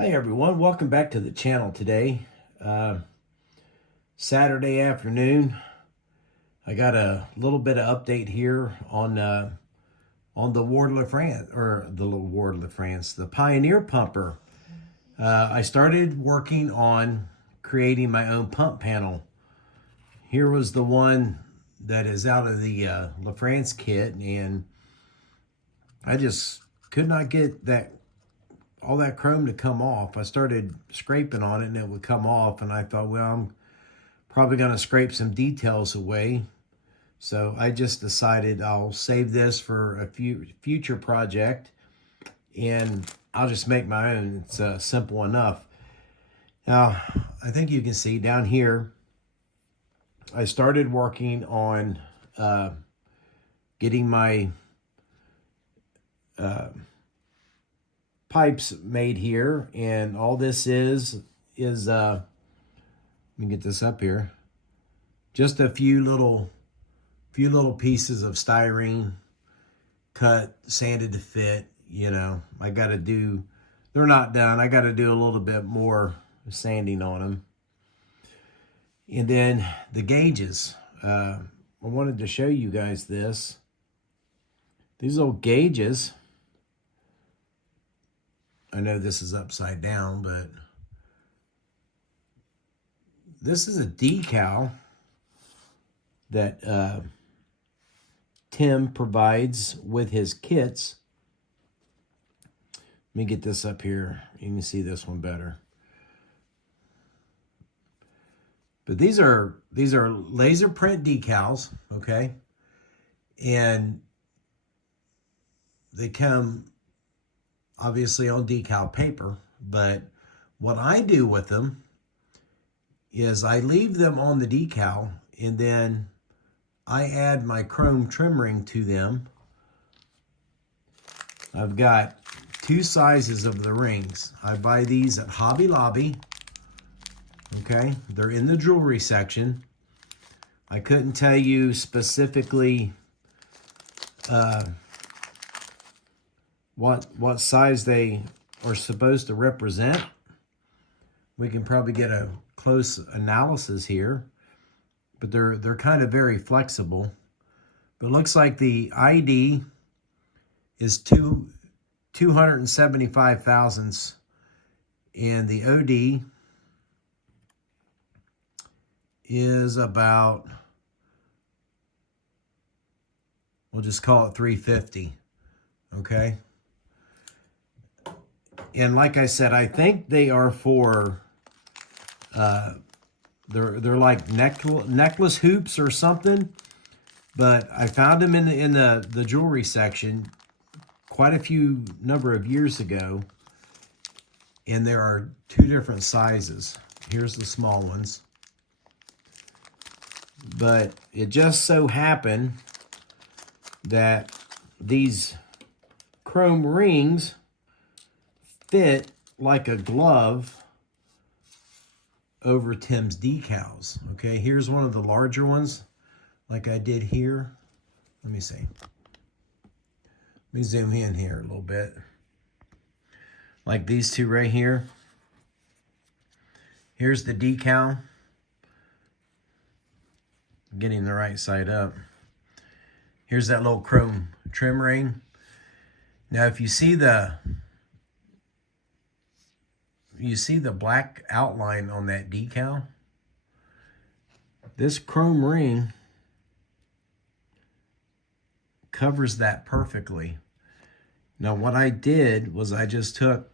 Hi everyone, welcome back to the channel today. Saturday afternoon. I got a little bit of update here on the Ward La France, or the Ward La France, the Pioneer Pumper. I started working on creating my own pump panel. Here was the one that is out of the La France kit, and I just could not get all that chrome to come off. I started scraping on it and it would come off, and I thought, well, I'm probably going to scrape some details away. So I just decided I'll save this for a future project, and I'll just make my own. It's simple enough. Now, I think you can see down here, I started working on getting my pipes made here, and all this is let me get this up here, just a few little pieces of styrene cut, sanded to fit. I got to do, they're not done, I got to do a little bit more sanding on them. And then the gauges, I wanted to show you guys these little gauges. I know this is upside down, but this is a decal that Tim provides with his kits. Let me get this up here. You can see this one better. But these are laser print decals, okay? And they come obviously on decal paper, but what I do with them is I leave them on the decal, and then I add my chrome trim ring to them. I've got two sizes of the rings. I buy these at Hobby Lobby. Okay, they're in the jewelry section. I couldn't tell you specifically what size they are supposed to represent. We can probably get a close analysis here, but they're kind of very flexible. But it looks like the ID is 275 thousandths, and the OD is about, we'll just call it 350. Okay. And like I said, I think they are for, they're like necklace hoops or something. But I found them in the jewelry section quite a number of years ago. And there are two different sizes. Here's the small ones. But it just so happened that these chrome rings fit like a glove over Tim's decals. Okay, here's one of the larger ones, like I did here. Let me see. Let me zoom in here a little bit. Like these two right here. Here's the decal. Getting the right side up. Here's that little chrome trim ring. Now, if you see the black outline on that decal, this chrome ring covers that perfectly. Now, what I did was I just took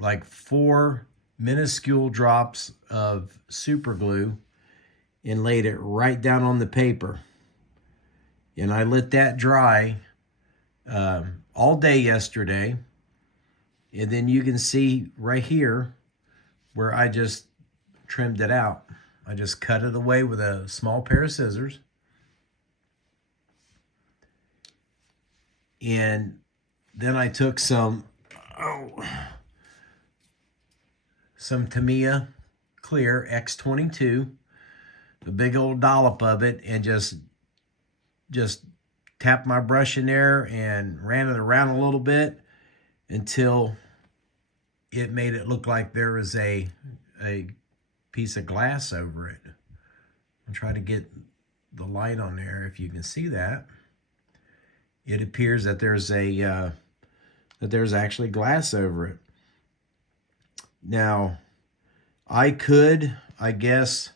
like 4 minuscule drops of super glue and laid it right down on the paper. And I let that dry all day yesterday. And then you can see right here where I just trimmed it out. I just cut it away with a small pair of scissors. And then I took some Tamiya Clear X22, a big old dollop of it, and just tapped my brush in there and ran it around a little bit until it made it look like there was a piece of glass over it. I'll try to get the light on there if you can see that. It appears that there's actually glass over it. Now, I could, I guess,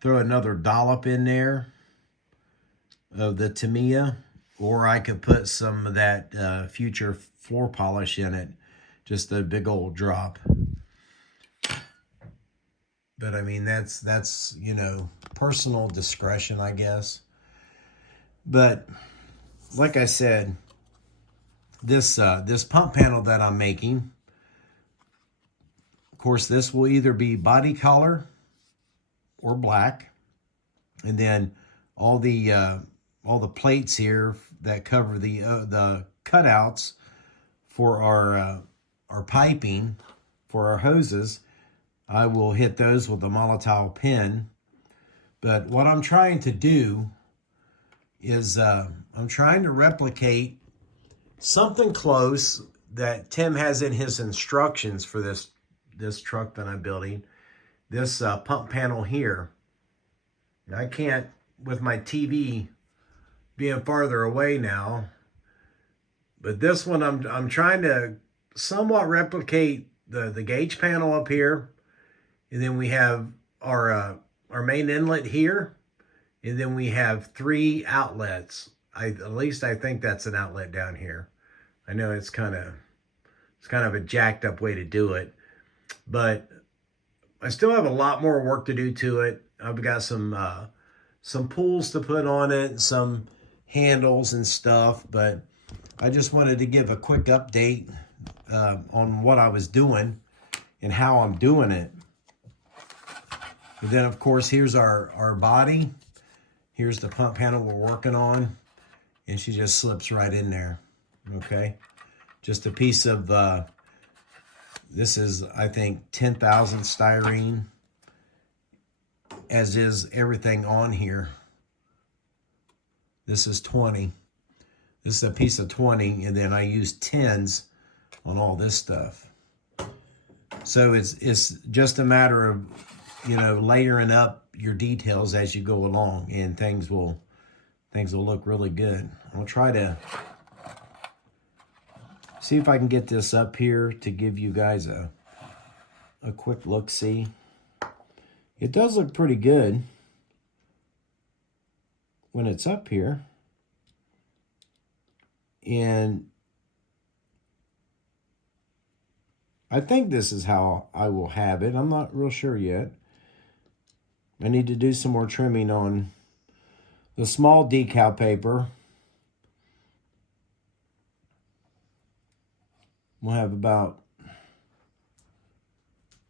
throw another dollop in there of the Tamiya, or I could put some of that Future floor polish in it, just a big old drop. But I mean, that's you know, personal discretion, I guess. But like I said, this pump panel that I'm making, of course, this will either be body color or black, and then all the plates here that cover the cutouts for our piping for our hoses, I will hit those with a Molotow pen. But what I'm trying to do is I'm trying to replicate something close that Tim has in his instructions for this truck that I'm building. This pump panel here. I can't, with my TV being farther away now, but this one I'm trying to somewhat replicate the gauge panel up here, and then we have our main inlet here, and then we have 3 outlets. At least I think that's an outlet down here. I know it's kind of a jacked up way to do it, but I still have a lot more work to do to it. I've got some pulls to put on it, some handles and stuff, but I just wanted to give a quick update on what I was doing and how I'm doing it. And then, of course, here's our body. Here's the pump panel we're working on, and she just slips right in there, okay? Just a piece of, this is, I think, 10,000 styrene, as is everything on here. This is 20. This is a piece of 20, and then I use 10s on all this stuff. So it's just a matter of, you know, layering up your details as you go along, and things will look really good. I'll try to see if I can get this up here to give you guys a quick look-see. It does look pretty good when it's up here. And I think this is how I will have it. I'm not real sure yet. I need to do some more trimming on the small decal paper. We'll have about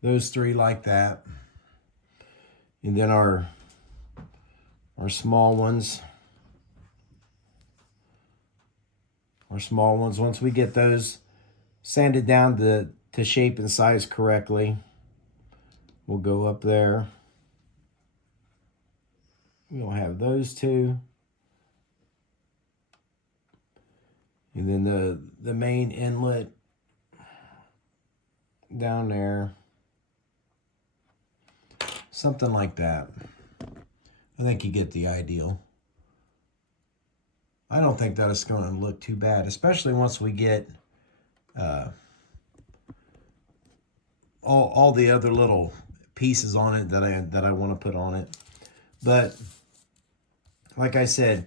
those 3 like that. And then our small ones. Our small ones, once we get those sanded down to shape and size correctly, we'll go up there. We'll have those 2. And then the main inlet down there. Something like that. I think you get the ideal. I don't think that it's going to look too bad, especially once we get all the other little pieces on it that I want to put on it. But like I said,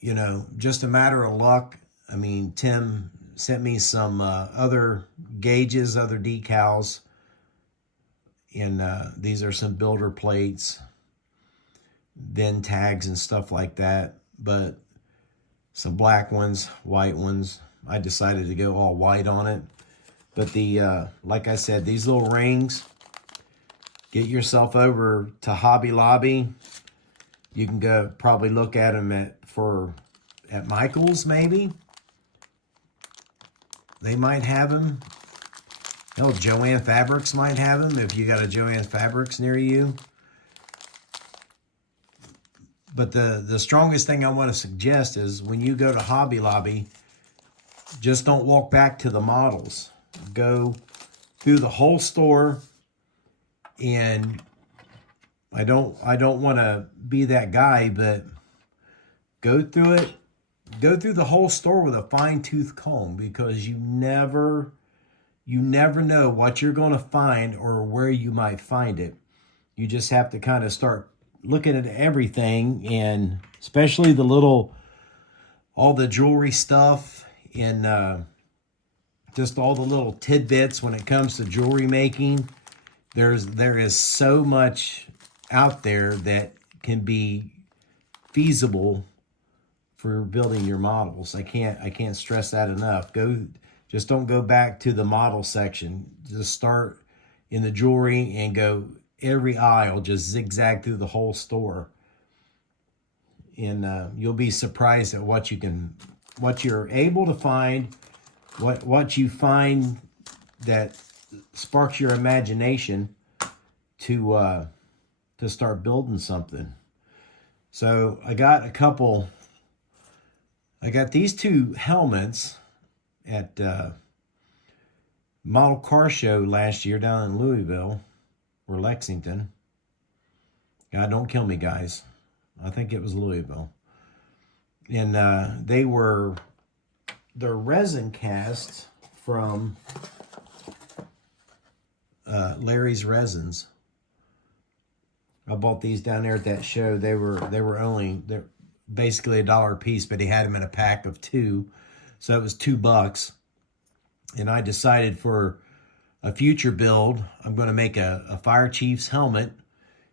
you know, just a matter of luck. I mean, Tim sent me some other gauges, other decals, and these are some builder plates, bin tags and stuff like that, but some black ones, white ones. I decided to go all white on it. But the like I said, these little rings, get yourself over to Hobby Lobby. You can go probably look at them at Michael's, maybe. They might have them. Hell, Joann Fabrics might have them if you got a Joann Fabrics near you. But the strongest thing I want to suggest is when you go to Hobby Lobby, just don't walk back to the models. go through the whole store, and I don't want to be that guy, but go through it. Go through the whole store with a fine-tooth comb, because you never know what you're going to find or where you might find it. You just have to kind of start looking at everything, and especially all the jewelry stuff, and just all the little tidbits when it comes to jewelry making. There is so much out there that can be feasible for building your models. I can't stress that enough. Just don't go back to the model section. Just start in the jewelry and go every aisle, just zigzag through the whole store. And you'll be surprised at what you're able to find, what you find that sparks your imagination to start building something. So I got these two helmets at Model Car Show last year down in Louisville or Lexington. God, don't kill me, guys. I think it was Louisville. And they're resin casts from Larry's Resins. I bought these down there at that show. They're basically $1 a piece, but he had them in a pack of 2. So it was $2. And I decided for a future build, I'm going to make a fire chief's helmet.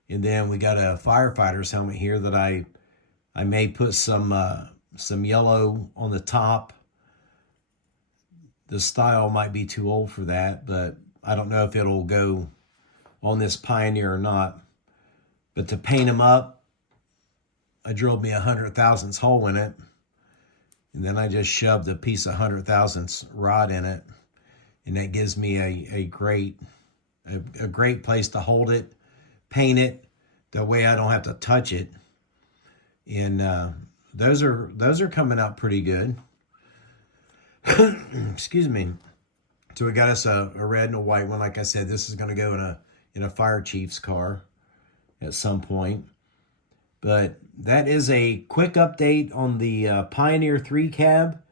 And then we got a firefighter's helmet here that I may put some yellow on the top. The style might be too old for that, but I don't know if it'll go on this Pioneer or not. But to paint them up, I drilled me a 100 thousandths hole in it. And then I just shoved a piece of 100 thousandths rod in it. And that gives me a great place to hold it, paint it. That way I don't have to touch it. And those are coming out pretty good. Excuse me. So we got us a red and a white one. Like I said, this is going to go in a fire chief's car at some point. But that is a quick update on the Pioneer 3 cab.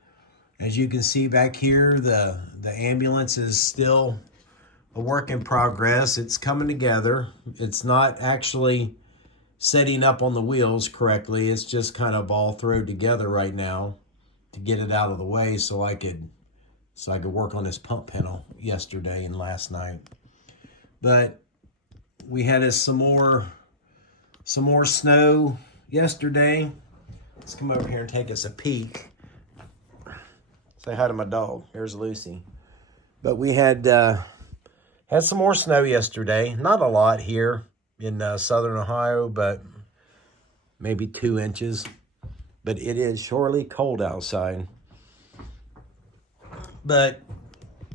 As you can see back here, the ambulance is still a work in progress. It's coming together. It's not actually setting up on the wheels correctly. It's just kind of all thrown together right now to get it out of the way so I could work on this pump panel yesterday and last night. But we had some more snow yesterday. Let's come over here and take us a peek. Say hi to my dog. Here's Lucy. But we had some more snow yesterday. Not a lot here in southern Ohio, but maybe 2 inches. But it is surely cold outside. But,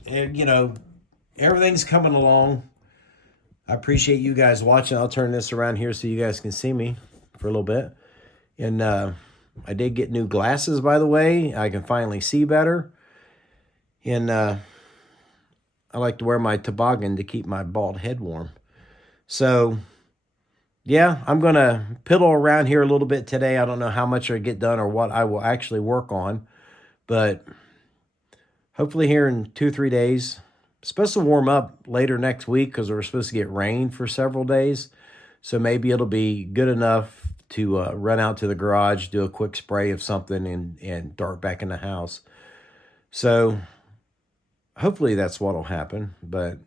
everything's coming along. I appreciate you guys watching. I'll turn this around here so you guys can see me for a little bit. And I did get new glasses, by the way. I can finally see better. And I like to wear my toboggan to keep my bald head warm. So, yeah, I'm going to piddle around here a little bit today. I don't know how much I get done or what I will actually work on. But hopefully here in 2-3 days. It's supposed to warm up later next week because we're supposed to get rain for several days. So maybe it'll be good enough to run out to the garage, do a quick spray of something, and dart back in the house. So hopefully that's what'll happen, but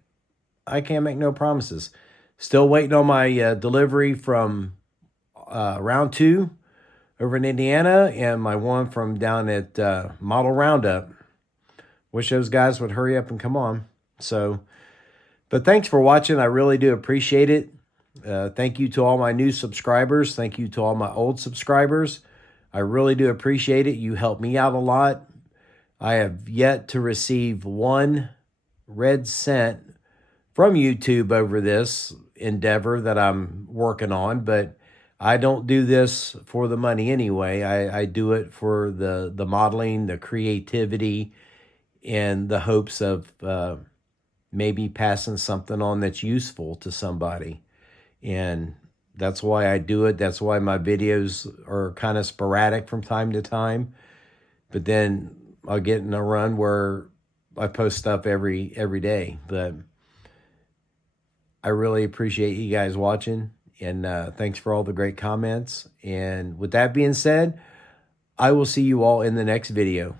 I can't make no promises. Still waiting on my delivery from Round 2 over in Indiana and my one from down at Model Roundup. Wish those guys would hurry up and come on. So, but thanks for watching. I really do appreciate it. Thank you to all my new subscribers. Thank you to all my old subscribers. I really do appreciate it. You help me out a lot. I have yet to receive 1 red cent from YouTube over this endeavor that I'm working on, but I don't do this for the money anyway. I do it for the modeling, the creativity, in the hopes of maybe passing something on that's useful to somebody. And that's why I do it. That's why my videos are kind of sporadic from time to time. But then I'll get in a run where I post stuff every day. But I really appreciate you guys watching. And thanks for all the great comments. And with that being said, I will see you all in the next video.